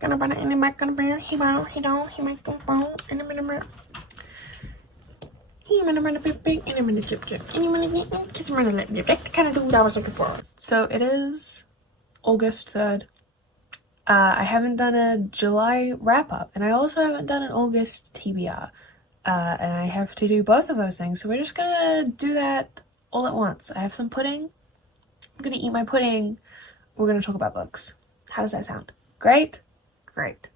Gonna run it in the back, gonna be he won't, he don't, he might go wrong, and I'm gonna he gonna run a big big, and I'm gonna chip chip, and I'm gonna kiss him on the lip lip. That's the kind of dude I was looking for. So it is August 3rd. I haven't done a July wrap up, and I also haven't done an August TBR. And I have to do both of those things, so we're just gonna do that all at once. I have some pudding. I'm gonna eat my pudding. We're gonna talk about books. How does that sound? Great? Great.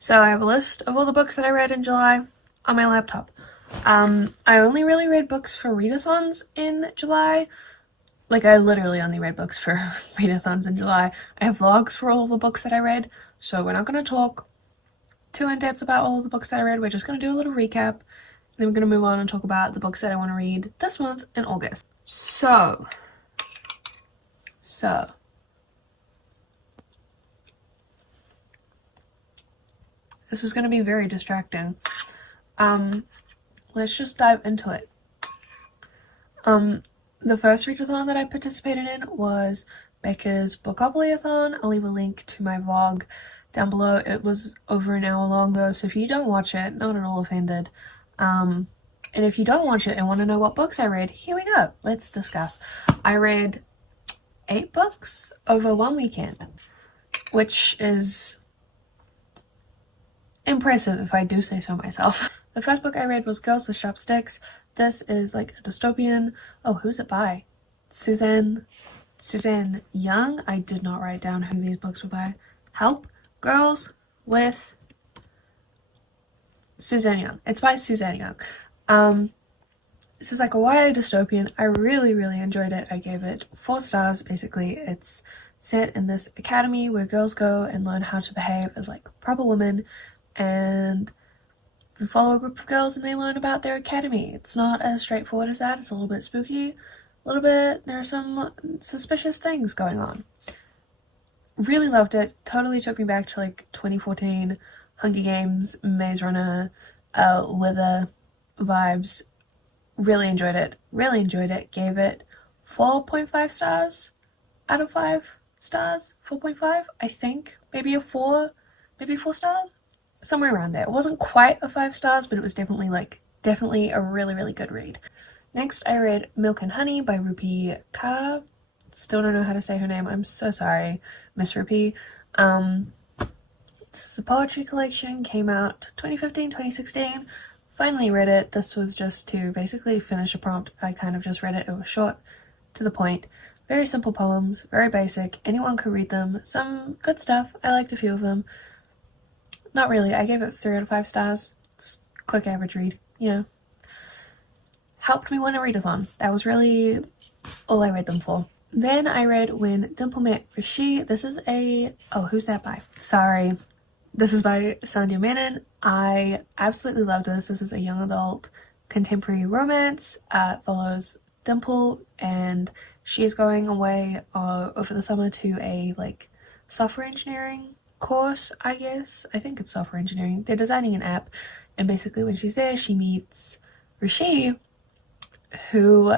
So I have a list of all the books that I read in July on my laptop. I only really read books for readathons in July. Like, I literally only read books for readathons in July. I have vlogs for all the books that I read, so we're not going to talk too in-depth about all of the books that I read. We're just going to do a little recap, then we're going to move on and talk about the books that I want to read this month in August. So, this is going to be very distracting. Let's just dive into it. The first readathon that I participated in was Becca's Bookopoly-a-thon. I'll leave a link to my vlog down below. It was over an hour long though, so if you don't watch it, not at all offended. And if you don't watch it and want to know what books I read, here we go. Let's discuss. I read 8 books over one weekend, which is impressive if I do say so myself. The first book I read was Girls with Sharp Sticks. This is like a dystopian. Oh, who's it by? Suzanne Young. I did not write down who these books were by. Help. Girls with Suzanne Young. It's by Suzanne Young. This is like a YA dystopian. I really enjoyed it. I gave it 4 stars. Basically, it's set in this academy where girls go and learn how to behave as like proper women, and we follow a group of girls and they learn about their academy. It's not as straightforward as that. It's a little bit spooky, a little bit, there are some suspicious things going on. Really loved it. Totally took me back to like 2014 Hunger Games, Maze Runner, Wither vibes. Really enjoyed it. Gave it 4.5 stars out of 5 stars. 4.5, I think. Maybe 4 stars. Somewhere around there. It wasn't quite a 5 stars, but it was definitely a really good read. Next, I read Milk and Honey by Rupi Kaur. Still don't know how to say her name. I'm so sorry, Miss Rupi. It's a poetry collection. Came out 2015, 2016. Finally read it. This was just to basically finish a prompt. I kind of just read it. It was short, to the point. Very simple poems, very basic. Anyone could read them. Some good stuff. I liked a few of them. Not really. I gave it 3 out of 5 stars. It's a quick average read, you know. Helped me win a readathon. That was really all I read them for. Then I read When Dimple Met Rishi. This is who's that by? Sorry. This is by Sandhya Menon. I absolutely loved this. This is a young adult contemporary romance. It follows Dimple, and she is going away over the summer to a like software engineering course, I guess. I think it's software engineering. They're designing an app, and basically when she's there, she meets Rishi, who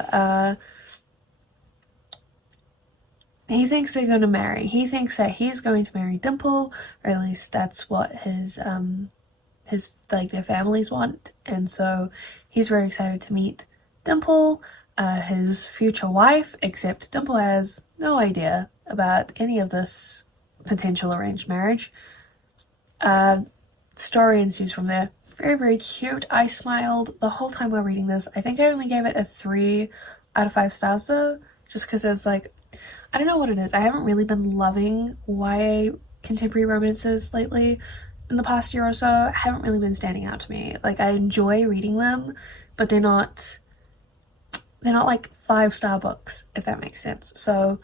he thinks they're going to marry. He thinks that he's going to marry Dimple, or at least that's what his their families want, and so he's very excited to meet Dimple, his future wife, except Dimple has no idea about any of this potential arranged marriage. Story ensues from there. Very cute. I smiled the whole time while reading this. I think I only gave it a 3 out of 5 stars though, just because it was like, I don't know what it is. I haven't really been loving YA contemporary romances lately. In the past year or so, haven't really been standing out to me. Like, I enjoy reading them, but they're not like 5-star books, if that makes sense. So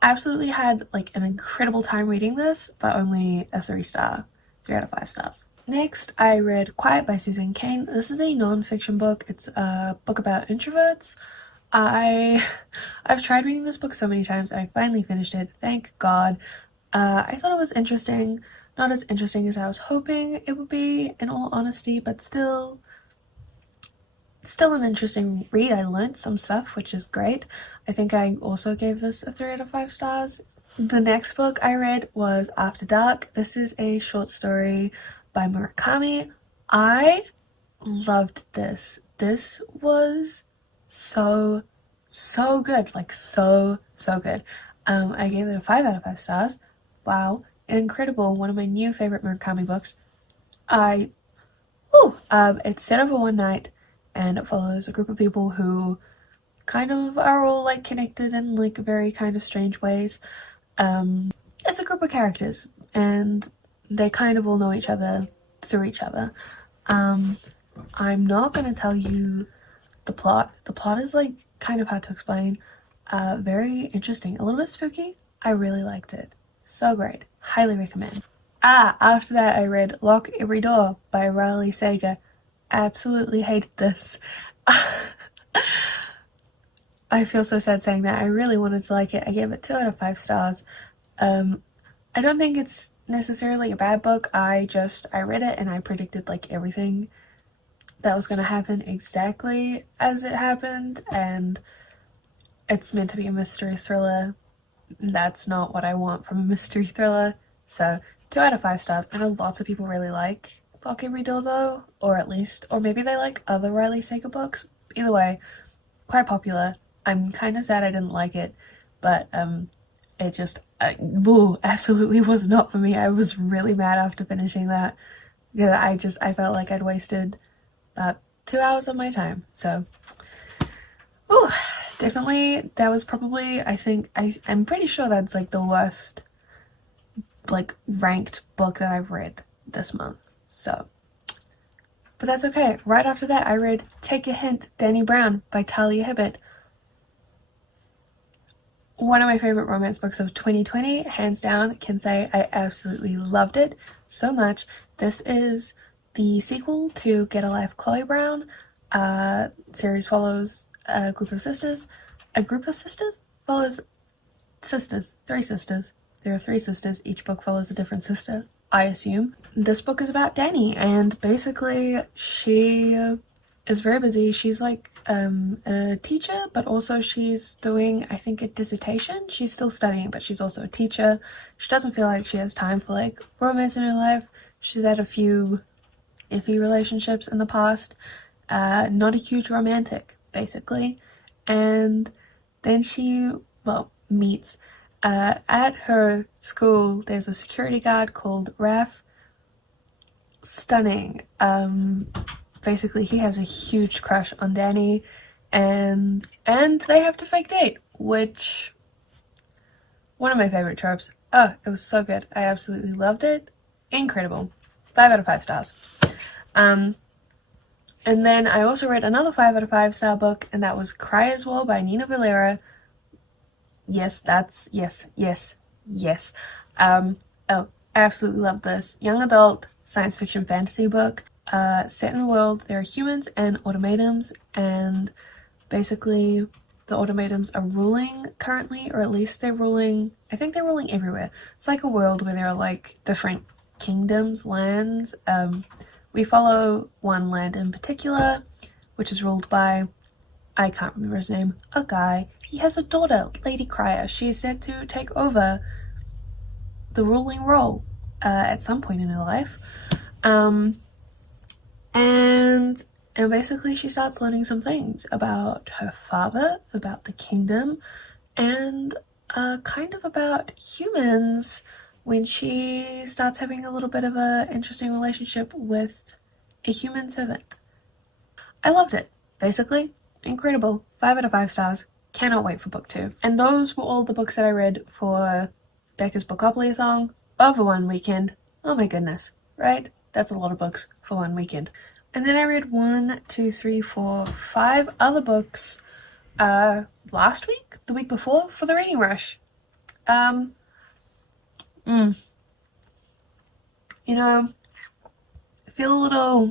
absolutely had like an incredible time reading this, but only a 3 out of 5 stars. Next, I read Quiet by Susan Cain. This is a non-fiction book. It's a book about introverts. I've tried reading this book so many times, and I finally finished it. Thank God. I thought it was interesting. Not as interesting as I was hoping it would be, in all honesty, but still still an interesting read. I learned some stuff, which is great. I think I also gave this a 3 out of 5 stars. The next book I read was After Dark. This is a short story by Murakami. I loved this. This was so good. Like, so good. I gave it a 5 out of 5 stars. Wow. Incredible. One of my new favorite Murakami books. It's set over one night, and it follows a group of people who kind of are all like connected in like very kind of strange ways. It's a group of characters, and they kind of all know each other through each other. I'm not gonna tell you the plot. The plot is like kind of hard to explain. Very interesting, a little bit spooky. I really liked it. So great. Highly recommend. After that I read Lock Every Door by Riley Sager. Absolutely hated this. I feel so sad saying that. I really wanted to like it. I gave it 2 out of 5 stars. I don't think it's necessarily a bad book. I read it and I predicted like everything that was going to happen exactly as it happened, and it's meant to be a mystery thriller. That's not what I want from a mystery thriller. So 2 out of 5 stars. I know lots of people really like Lock Every Door though, or maybe they like other Riley Sager books. Either way, quite popular. I'm kind of sad I didn't like it, but it just absolutely was not for me. I was really mad after finishing that because I felt like I'd wasted about 2 hours of my time. So, definitely that was probably, I'm pretty sure that's like the worst like ranked book that I've read this month. So, but that's okay. Right after that I read Take a Hint, Danny Brown by Talia Hibbert. One of my favorite romance books of 2020, hands down. Can say I absolutely loved it so much. This is the sequel to Get a Life, Chloe Brown. Series follows a group of sisters. Follows sisters. 3 sisters. There are 3 sisters. Each book follows a different sister, I assume. This book is about Danny, and basically she is very busy. She's like a teacher, but also she's doing, I think, a dissertation. She's still studying, but she's also a teacher. She doesn't feel like she has time for like romance in her life. She's had a few iffy relationships in the past. Not a huge romantic, basically. And then she, meets at her school. There's a security guard called Raph. Stunning. Basically he has a huge crush on Danny, and they have to fake date, which, one of my favorite tropes. Oh, it was so good. I absolutely loved it. Incredible. 5 out of 5 stars. And then I also read another 5 out of 5 star book, and that was Cry as Well by Nina Valera. Yes. I absolutely love this. Young adult science fiction fantasy book. Set in a world, there are humans and automatons, and basically the automatons are ruling currently, or at least they're ruling, I think they're ruling everywhere. It's like a world where there are like different kingdoms, lands. We follow one land in particular, which is ruled by, I can't remember his name, a guy. He has a daughter, Lady Crier. She's said to take over the ruling role at some point in her life. And basically she starts learning some things about her father, about the kingdom, and kind of about humans when she starts having a little bit of a interesting relationship with a human servant. I loved it. Basically, incredible. 5 out of 5 stars. Cannot wait for book 2. And those were all the books that I read for Becca's Bookopoly-a-thon over one weekend. Oh my goodness, right? That's a lot of books for one weekend. And then I read 5 other books last week, the week before, for the reading rush. You know, I feel a little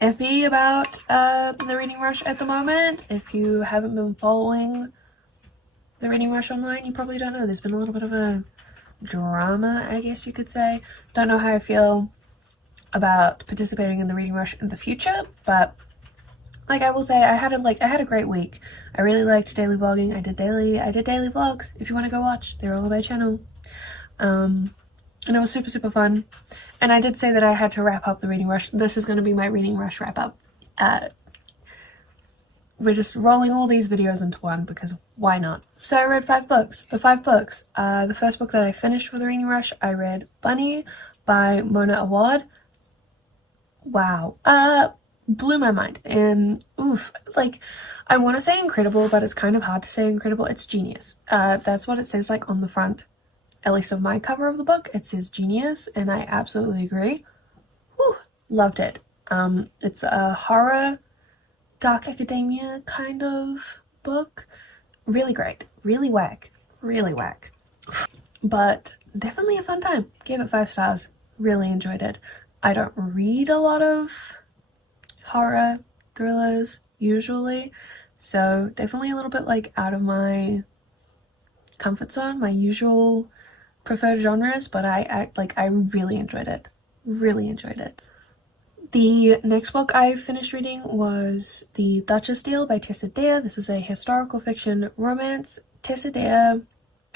iffy about the reading rush at the moment. If you haven't been following the reading rush online, you probably don't know. There's been a little bit of a drama, I guess you could say. Don't know how I feel about participating in the reading rush in the future, but like I will say, I had a great week. I really liked daily vlogging. I did daily vlogs. If you want to go watch, they're all on my channel. And it was super, super fun. And I did say that I had to wrap up the reading rush. This is going to be my reading rush wrap up. We're just rolling all these videos into one because why not? So I read 5 books. The 5 books. The first book that I finished for the reading rush, I read Bunny by Mona Awad. Wow. Blew my mind. And oof, like, I want to say incredible, but it's kind of hard to say incredible. It's genius. That's what it says like on the front, at least of my cover of the book. It says genius, and I absolutely agree. Whew, loved it. It's a horror, dark academia kind of book. Really great. Really whack. Really whack. But definitely a fun time. Gave it 5 stars. Really enjoyed it. I don't read a lot of horror thrillers usually, so definitely a little bit like out of my comfort zone, my usual preferred genres, but I really enjoyed it. Really enjoyed it. The next book I finished reading was The Duchess Deal by Tessa Dare. This is a historical fiction romance. Tessa Dare,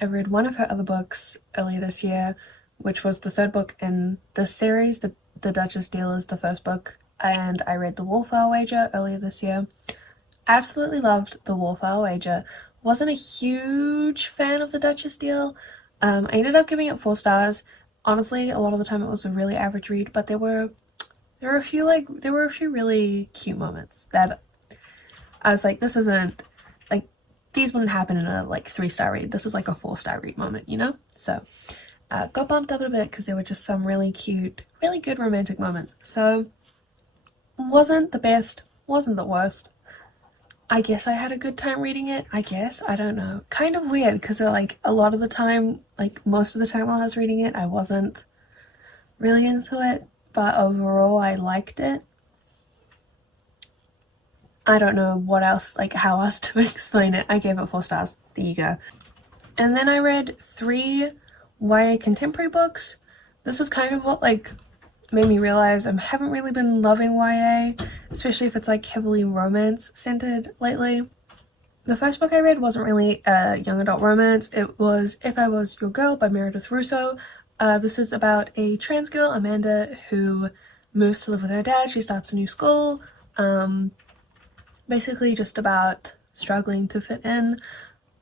I read one of her other books earlier this year, which was the 3rd book in this series. The Duchess Deal is the 1st book, and I read The Wallflower Wager earlier this year. Absolutely loved The Wallflower Wager. Wasn't a huge fan of The Duchess Deal. I ended up giving it 4 stars. Honestly, a lot of the time it was a really average read, but there were a few really cute moments that I was like, this isn't like, these wouldn't happen in a like 3-star read. This is like a 4-star read moment, you know? So got bumped up a bit because there were just some really cute, really good romantic moments. So wasn't the best, wasn't the worst. I guess I had a good time reading it. I guess, I don't know. Kind of weird because like a lot of the time, like most of the time while I was reading it, I wasn't really into it. But overall, I liked it. I don't know what else, like how else to explain it. I gave it 4 stars. There you go. And then I read 3 YA contemporary books. This is kind of what like made me realize I haven't really been loving YA, especially if it's like heavily romance centered lately. The first book I read wasn't really a young adult romance. It was If I Was Your Girl by Meredith Russo. This is about a trans girl, Amanda, who moves to live with her dad. She starts a new school. Basically just about struggling to fit in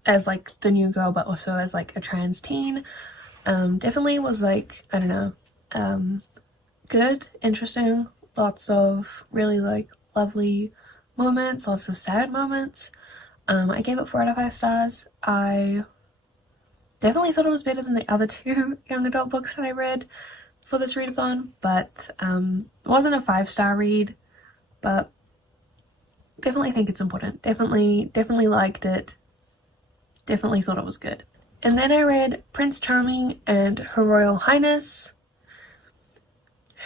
as like the new girl, but also as like a trans teen. Definitely was like, I don't know, good, interesting, lots of really like lovely moments, lots of sad moments. I gave it 4 out of 5 stars. I definitely thought it was better than the other 2 young adult books that I read for this readathon, but it wasn't a 5-star read, but definitely think it's important. Definitely liked it. Definitely thought it was good. And then I read Prince Charming and Her Royal Highness.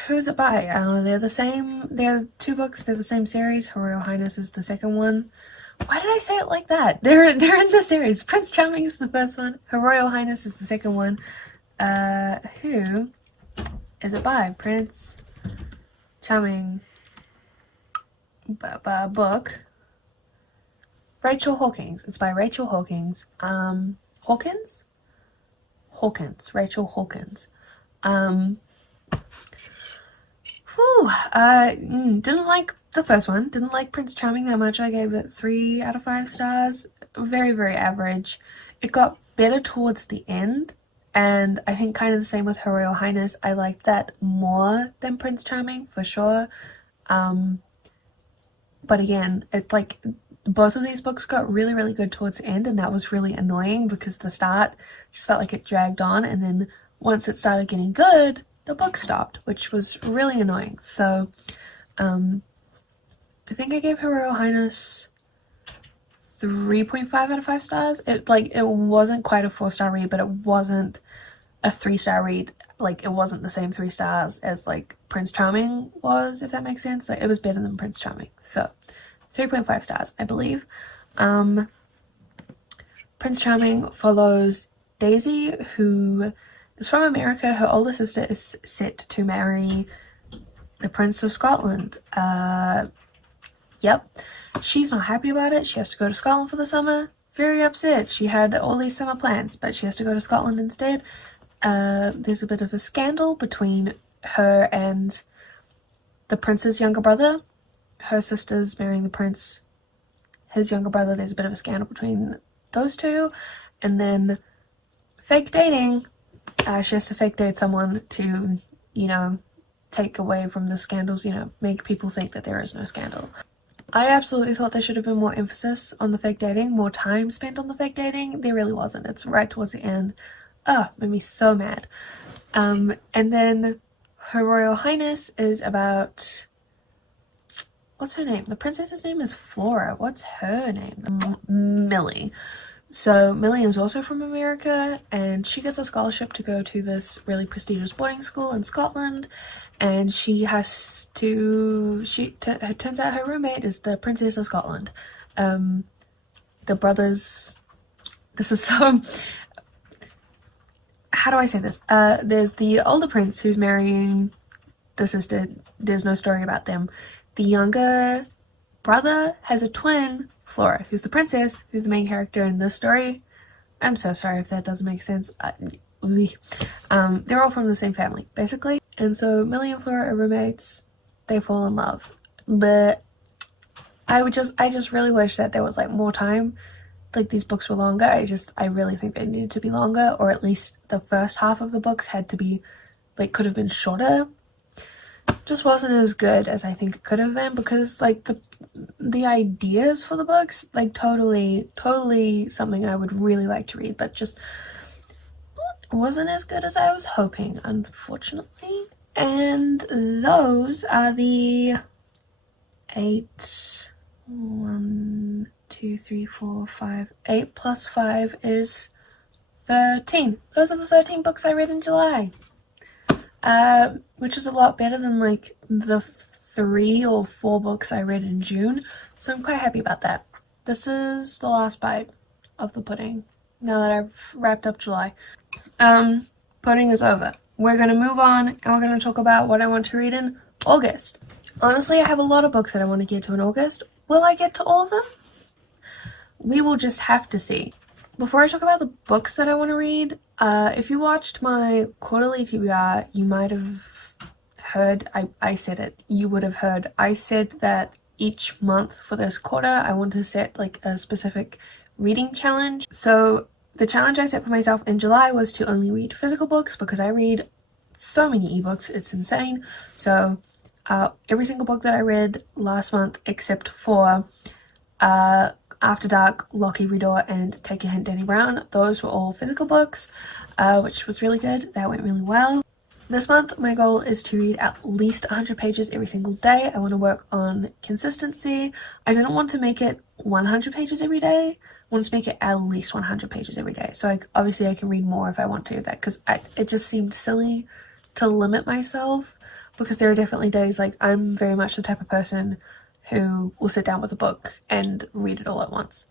Who's it by? They're the same, they're 2 books, they're the same series. Her Royal Highness is the second one. Why did I say it like that? They're in the series. Prince Charming is the first one. Her Royal Highness is the second one. Who is it by? Prince Charming book. Rachel Hawkins. It's by Rachel Hawkins. Hawkins? Hawkins. Rachel Hawkins. Didn't like the first one. Didn't like Prince Charming that much. I gave it 3 out of 5 stars. Very, very average. It got better towards the end, and I think kind of the same with Her Royal Highness. I liked that more than Prince Charming, for sure. But again, it's like both of these books got really, really good towards the end, and that was really annoying because the start just felt like it dragged on, and then once it started getting good, the book stopped, which was really annoying. So, I think I gave Her Royal Highness 3.5 out of 5 stars. It wasn't quite a 4-star read, but it wasn't a 3-star read. Like, it wasn't the same 3 stars as like Prince Charming was, if that makes sense. Like, it was better than Prince Charming. So 3.5 stars, I believe. Prince Charming follows Daisy, who is from America. Her older sister is set to marry the Prince of Scotland. Yep. She's not happy about it. She has to go to Scotland for the summer. Very upset. She had all these summer plans, but she has to go to Scotland instead. There's a bit of a scandal between her and the prince's younger brother. Her sister's marrying the prince, his younger brother. There's a bit of a scandal between those two. And then fake dating. She has to fake date someone to, take away from the scandals, make people think that there is no scandal. I absolutely thought there should have been more emphasis on the fake dating, more time spent on the fake dating. There really wasn't. It's right towards the end. Made me so mad. And then Her Royal Highness is about... What's her name? The princess's name is Flora. What's her name? Millie. So Millie is also from America, and she gets a scholarship to go to this really prestigious boarding school in Scotland. And she has to... It turns out her roommate is the Princess of Scotland. The brothers... This is so... How do I say this? There's the older prince who's marrying the sister. There's no story about them. The younger brother has a twin, Flora, who's the princess, who's the main character in this story. I'm so sorry if that doesn't make sense. They're all from the same family, basically. And so Millie and Flora are roommates. They fall in love. But I just really wish that there was like more time. Like these books were longer. I really think they needed to be longer, or at least the first half of the books had to be, like, could have been shorter. Just wasn't as good as I think it could have been, because like the ideas for the books, like totally something I would really like to read, but just wasn't as good as I was hoping, unfortunately. And those are the 8 plus 5 is 13. Those are the 13 books I read in July. Which is a lot better than like the 3 or 4 books I read in June. So I'm quite happy about that. This is the last bite of the pudding now that I've wrapped up July. Pudding is over. We're gonna move on and we're gonna talk about what I want to read in August. Honestly, I have a lot of books that I want to get to in August. Will I get to all of them? We will just have to see. Before I talk about the books that I want to read, if you watched my quarterly TBR, you might have heard, I said it, you would have heard, I said that each month for this quarter, I want to set like a specific reading challenge. So the challenge I set for myself in July was to only read physical books, because I read so many ebooks, it's insane. So every single book that I read last month, except for After Dark, Lockie Redor, and Take a Hint, Danny Brown, those were all physical books, which was really good. That went really well. This month, my goal is to read at least 100 pages every single day. I want to work on consistency. I didn't want to make it 100 pages every day. I wanted to make it at least 100 pages every day. So obviously I can read more if I want to, because it just seemed silly to limit myself, because there are definitely days, like, I'm very much the type of person who will sit down with a book and read it all at once.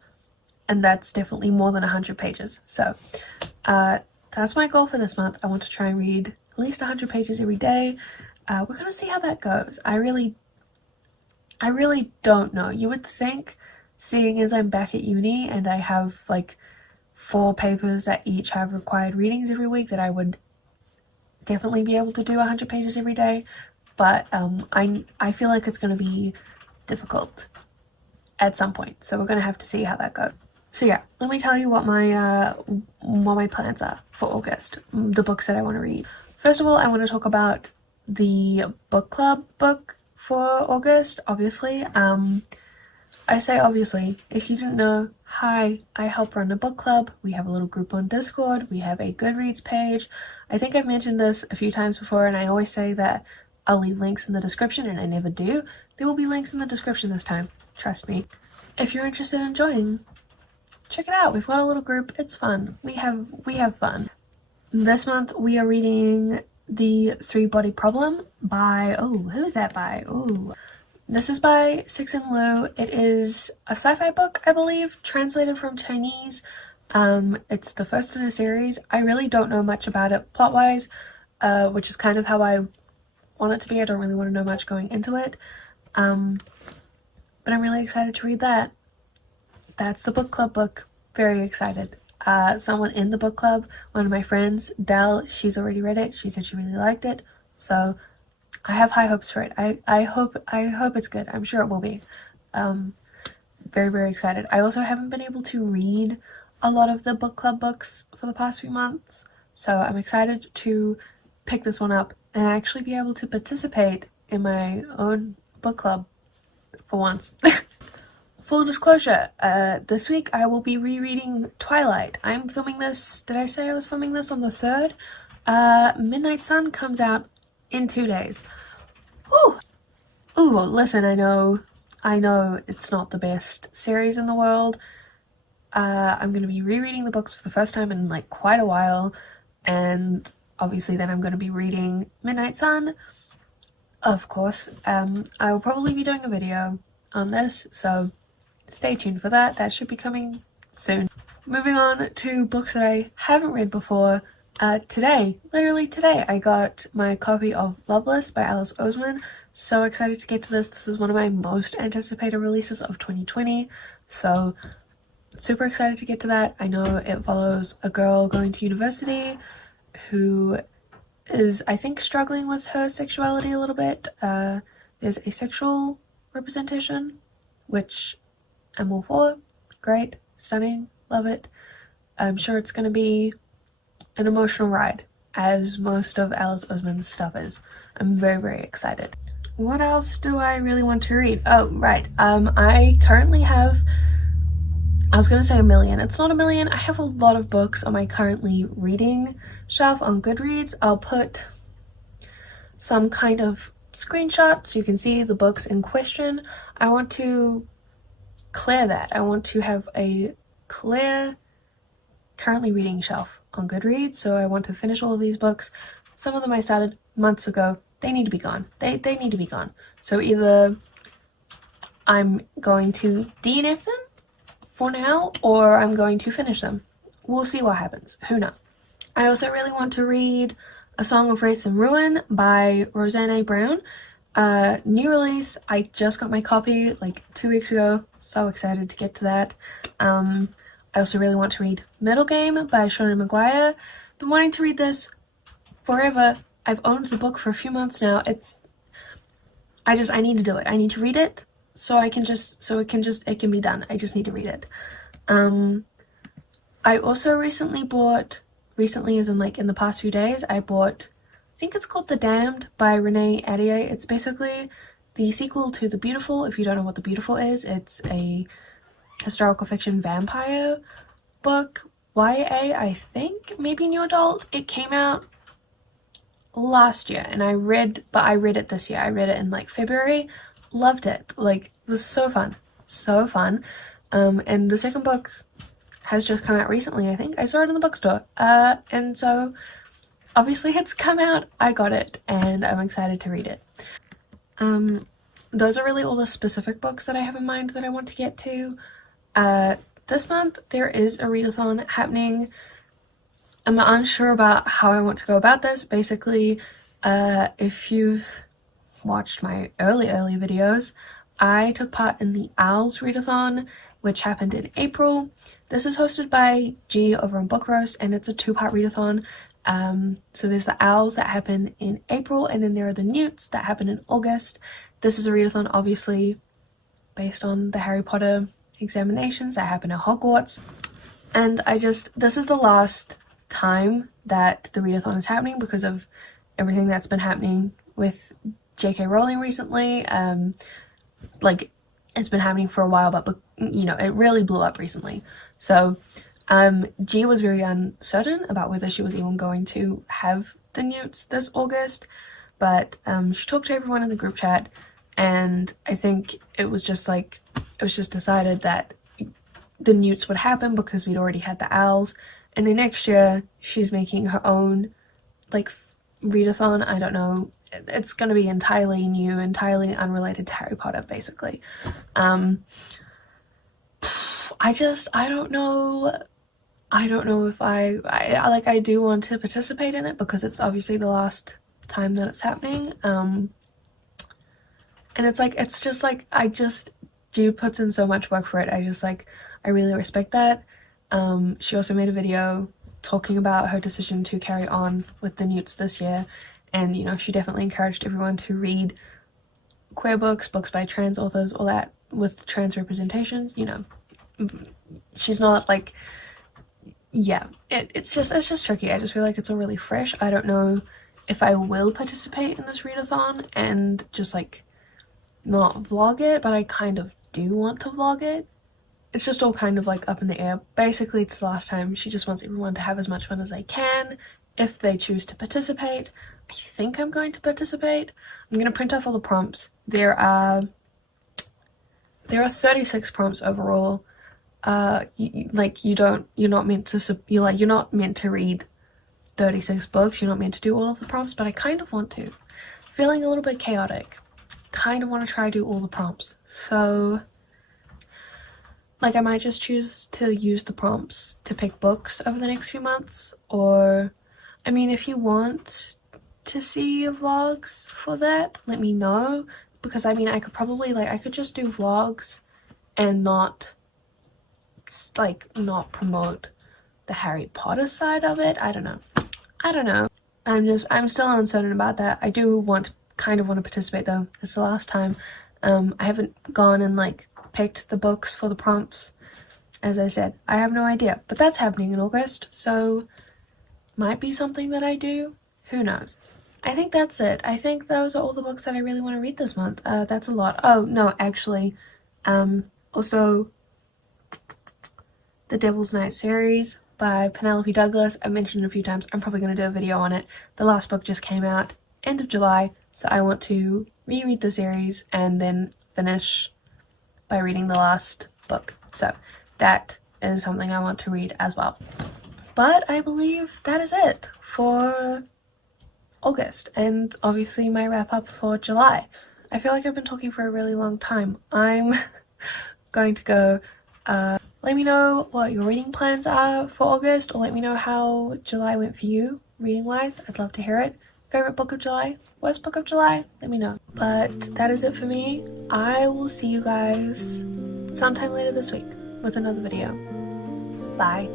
And that's definitely more than 100 pages. So that's my goal for this month. I want to try and read at least 100 pages every day. We're going to see how that goes. I really don't know. You would think, seeing as I'm back at uni and I have like 4 papers that each have required readings every week, that I would definitely be able to do 100 pages every day. But I feel like it's going to be difficult at some point, so we're gonna have to see how that goes. So yeah, let me tell you what my plans are for August, the books that I want to read. First of all, I want to talk about the book club book for August. Obviously, I say obviously, if you didn't know, hi, I help run a book club. We have a little group on Discord. We have a Goodreads page. I think I've mentioned this a few times before, and I always say that I'll leave links in the description, and I never do. There will be links in the description this time. Trust me. If you're interested in joining, check it out. We've got a little group. It's fun. We have fun. This month we are reading The Three-Body Problem by... Oh, who's that by? Oh, this is by Cixin Liu. It is a sci-fi book, I believe, translated from Chinese. It's the first in a series. I really don't know much about it plot-wise, which is kind of how I want it to be. I don't really want to know much going into it. but I'm really excited to read that. That's the book club book. Very excited. Someone in the book club, one of my friends, Dell, she's already read it. She said she really liked it. So I have high hopes for it. I hope it's good. I'm sure it will be. Very, very excited. I also haven't been able to read a lot of the book club books for the past few months, so I'm excited to pick this one up and actually be able to participate in my own book club for once. Full disclosure, this week I will be rereading Twilight. I'm filming this, did I say I was filming this on the 3rd? Midnight Sun comes out in 2 days. Ooh, listen, I know it's not the best series in the world. I'm going to be rereading the books for the first time in like quite a while, and obviously then I'm going to be reading Midnight Sun, of course. I will probably be doing a video on this, so stay tuned for that. That should be coming soon. Moving on to books that I haven't read before. Today, literally today, I got my copy of Loveless by Alice Oseman. So excited to get to this. This is one of my most anticipated releases of 2020, so super excited to get to that. I know it follows a girl going to university who is, I think, struggling with her sexuality a little bit. There's asexual representation, which I'm all for. Great, stunning, love it. I'm sure it's going to be an emotional ride, as most of Alice Oseman's stuff is. I'm very, very excited. What else do I really want to read? Oh, right. I currently have, I was gonna say 1 million. It's not 1 million. I have a lot of books on my currently reading shelf on Goodreads. I'll put some kind of screenshot so you can see the books in question. I want to clear that. I want to have a clear currently reading shelf on Goodreads, so I want to finish all of these books. Some of them I started months ago. They need to be gone. They need to be gone. So either I'm going to DNF them for now, or I'm going to finish them. We'll see what happens. Who knows? I also really want to read A Song of Wraith and Ruin by Roseanne Brown. New release. I just got my copy like 2 weeks ago. So excited to get to that. I also really want to read Middle Game by Shauna Maguire. Been wanting to read this forever. I've owned the book for a few months now. I need to do it. I need to read it so it can be done. I just need to read it. I also recently as in like in the past few days, I bought, I think it's called The Damned by Renee Ahdieh. It's basically the sequel to The Beautiful. If you don't know what The Beautiful is, it's a historical fiction vampire book. YA, I think, maybe new adult. It came out last year and I read it this year. I read it in like February. Loved it. Like, it was so fun. So fun. And the second book has just come out recently, I think. I saw it in the bookstore. And so obviously it's come out. I got it and I'm excited to read it. Those are really all the specific books that I have in mind that I want to get to. This month there is a readathon happening. I'm unsure about how I want to go about this. Basically, if you've watched my early videos, I took part in the Owls readathon, which happened in April. This is hosted by G over on Book Roast, and it's a 2-part readathon. So there's the Owls that happen in April, and then there are the Newts that happen in August. This is a readathon, obviously, based on the Harry Potter examinations that happen at Hogwarts. And this is the last time that the readathon is happening because of everything that's been happening with J.K. Rowling recently. Like, it's been happening for a while, but you know, it really blew up recently. So G was very uncertain about whether she was even going to have the Newts this August, but she talked to everyone in the group chat, and I think it was just decided that the Newts would happen because we'd already had the Owls, and then next year she's making her own like readathon. I don't know, it's going to be entirely new, entirely unrelated to Harry Potter, basically. I don't know if I do want to participate in it because it's obviously the last time that it's happening. And it's just like, I just She puts in so much work for it. I really respect that. She also made a video talking about her decision to carry on with the Newts this year, and you know, she definitely encouraged everyone to read queer books, books by trans authors, all that with trans representations. You know, she's not like, yeah, it's just tricky. I just feel like it's all really fresh. I don't know if I will participate in this readathon and just like not vlog it, but I kind of do want to vlog it. It's just all kind of like up in the air. Basically, it's the last time. She just wants everyone to have as much fun as they can if they choose to participate. I think I'm going to participate. I'm going to print off all the prompts. There are 36 prompts overall. You're not meant to read 36 books. You're not meant to do all of the prompts, but I kind of want to. Feeling a little bit chaotic. Kind of want to try to do all the prompts. So like I might just choose to use the prompts to pick books over the next few months, or I mean, if you want to see vlogs for that, let me know, because I mean, I could probably I could just do vlogs and not promote the Harry Potter side of it. I don't know. I'm still uncertain about that. I do kind of want to participate though. It's the last time. I haven't gone and picked the books for the prompts. As I said, I have no idea, but that's happening in August, so might be something that I do. Who knows? I think that's it. I think those are all the books that I really want to read this month. That's a lot. Oh no, actually, also the Devil's Night series by Penelope Douglas. I've mentioned it a few times. I'm probably going to do a video on it. The last book just came out end of July, so I want to reread the series and then finish by reading the last book. So that is something I want to read as well. But I believe that is it for August, and obviously my wrap up for July. I feel like I've been talking for a really long time. I'm going to go. Let me know what your reading plans are for August, or let me know how July went for you, reading wise. I'd love to hear it. Favorite book of July? Worst book of July? Let me know. But that is it for me. I will see you guys sometime later this week with another video. Bye.